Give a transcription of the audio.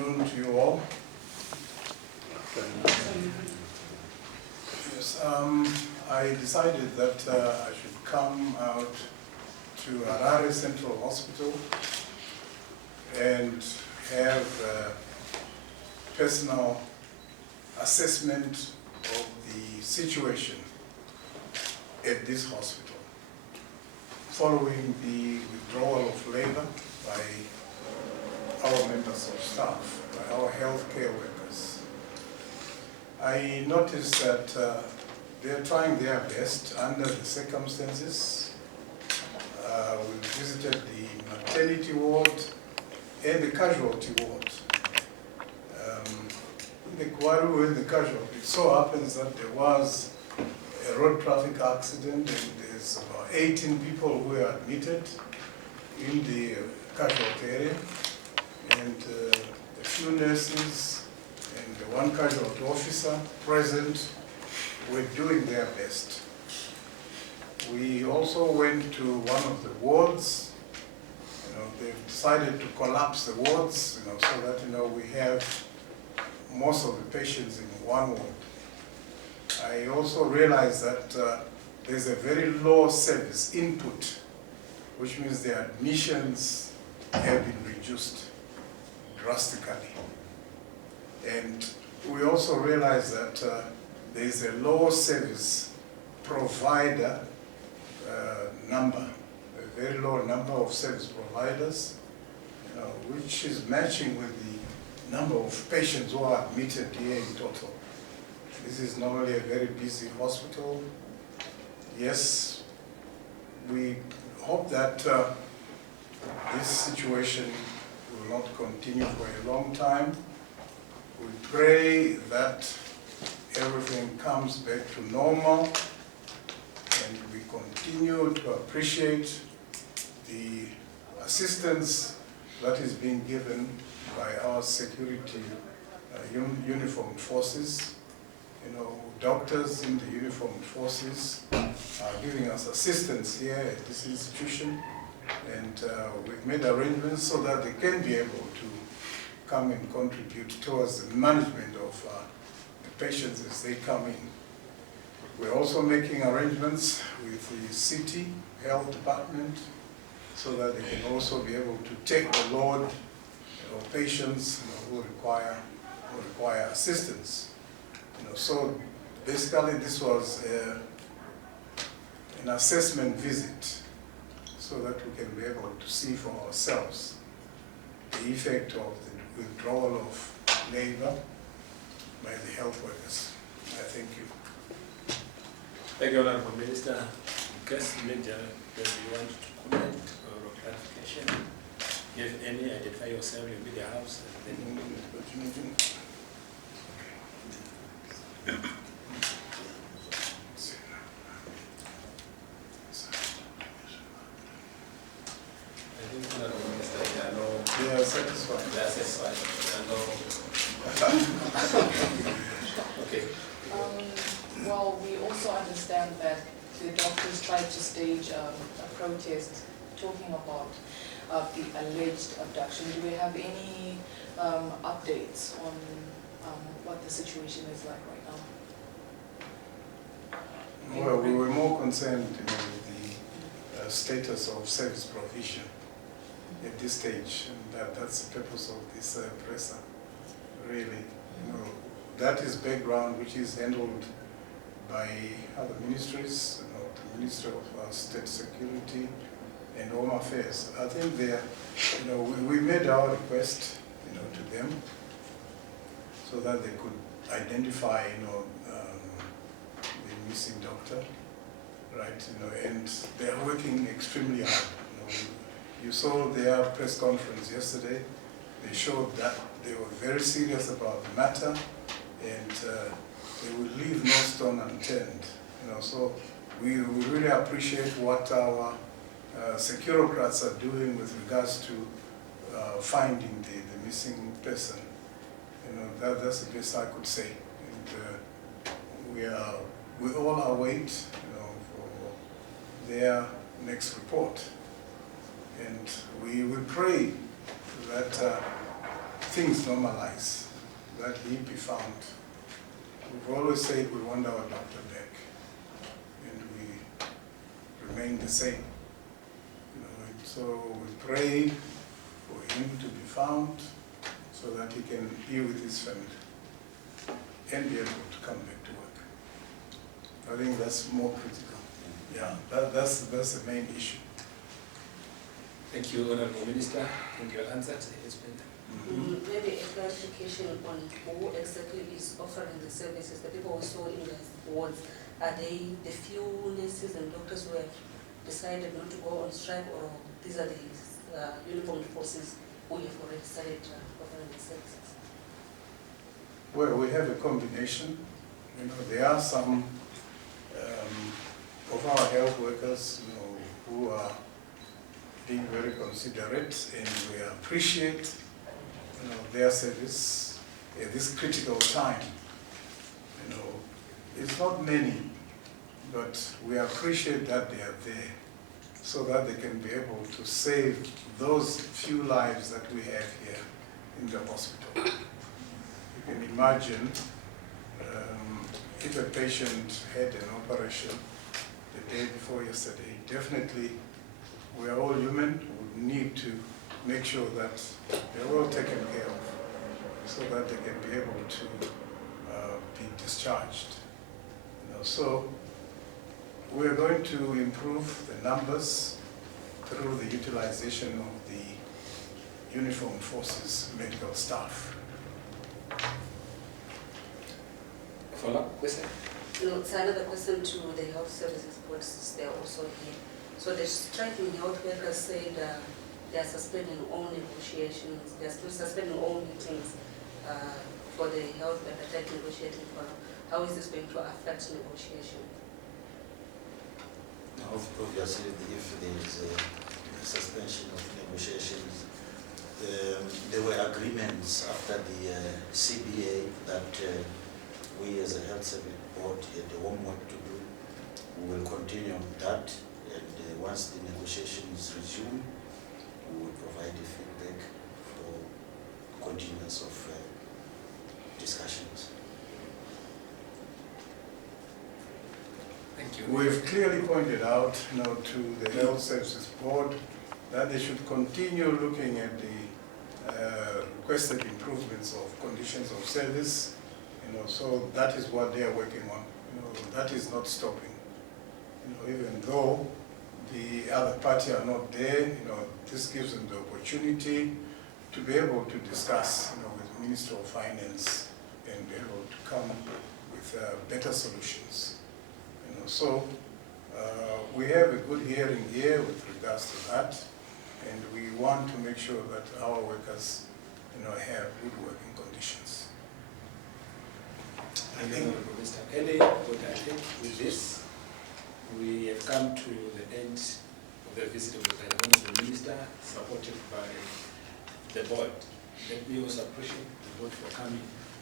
afternoon to you all. Yes, I decided that I should come out to Harare Central Hospital and have a personal assessment of the situation at this hospital following the withdrawal of labor by our members of staff, by our healthcare workers. I noticed that they're trying their best under the circumstances. We visited the maternity ward and the casualty ward. While we were in the casualty, it so happens that there was a road traffic accident and there's about 18 people who were admitted in the casualty area, and a few nurses and the one casualty officer present were doing their best. We also went to one of the wards. They've decided to collapse the wards, so that we have most of the patients in one ward. I also realized that there's a very low service input, which means the admissions have been reduced drastically. And we also realized that there's a low service provider number, a very low number of service providers, which is matching with the number of patients who are admitted here in total. This is normally a very busy hospital. Yes, we hope that this situation will not continue for a long time. We pray that everything comes back to normal, and we continue to appreciate the assistance that is being given by our security uniformed forces. Doctors in the uniformed forces are giving us assistance here at this institution, and we've made arrangements so that they can be able to come and contribute towards the management of the patients as they come in. We're also making arrangements with the city health department so that they can also be able to take the load of patients who require assistance. So basically this was an assessment visit so that we can be able to see for ourselves the effect of the withdrawal of labor by the health workers. I thank you. Thank you, Honorable Minister. Guest Major, do you want to comment or clarification? If any, identify yourself, you'll be the house. And then Yeah, satisfied. That's satisfied. Okay. Well, we also understand that the doctors tried to stage a protest talking about the alleged abduction. Do we have any updates on what the situation is like right now? Well, we were more concerned with the status of service provision at this stage, and that's the purpose of this presser, really. That is background which is handled by other ministries, the Ministry of State Security and Home Affairs. I think we made our request, to them so that they could identify, the missing doctor, right? And they are working extremely hard. You saw their press conference yesterday. They showed that they were very serious about the matter, and they will leave no stone unturned. So we really appreciate what our securocrats are doing with regards to finding the missing person. That's the best I could say. And we all await, for their next report. And we will pray that things normalize, that he be found. We've always said we want our doctor back, and we remain the same. You know, and so we pray for him to be found so that he can be with his family and be able to come back to work. I think that's more critical. Yeah, that's the main issue. Thank you, Honorable Minister. I think your answer has been. Maybe a clarification on who exactly is offering the services. The people who saw in the wards, are they the few nurses and doctors who have decided not to go on strike, or these are the uniformed forces who have already started offering the services? Well, we have a combination. You know, there are some of our health workers, you know, who are being very considerate, and we appreciate, you know, their service at this critical time. You know, it's not many, but we appreciate that they are there so that they can be able to save those few lives that we have here in the hospital. You can imagine if a patient had an operation the day before yesterday, definitely we are all human. We need to make sure that they're all taken care of so that they can be able to be discharged. You know, so we're going to improve the numbers through the utilization of the uniformed forces medical staff. Follow-up question? No, it's another question to the health services board, since they're also here. So the striking health workers said they are suspending all negotiations, they are still suspending all meetings for the health workers that are negotiating for. How is this going to affect negotiation? Obviously, if there is a suspension of negotiations, there were agreements after the CBA that we as a health service board had the homework to do. We will continue on that, and once the negotiations resume, we will provide the feedback for continuance of discussions. Thank you. We've clearly pointed out, you know, to the Health Services Board that they should continue looking at the requested improvements of conditions of service. You know, so that is what they are working on. You know, that is not stopping. You know, even though the other party are not there, you know, this gives them the opportunity to be able to discuss, you know, with the Minister of Finance and be able to come with better solutions. You know, so we have a good hearing here with regards to that, and we want to make sure that our workers, you know, have good working conditions. I think, Mr. Kelly, but I think with this, we have come to the end of the visit of the Honorable Minister, supported by the board. Let me also appreciate the board for coming.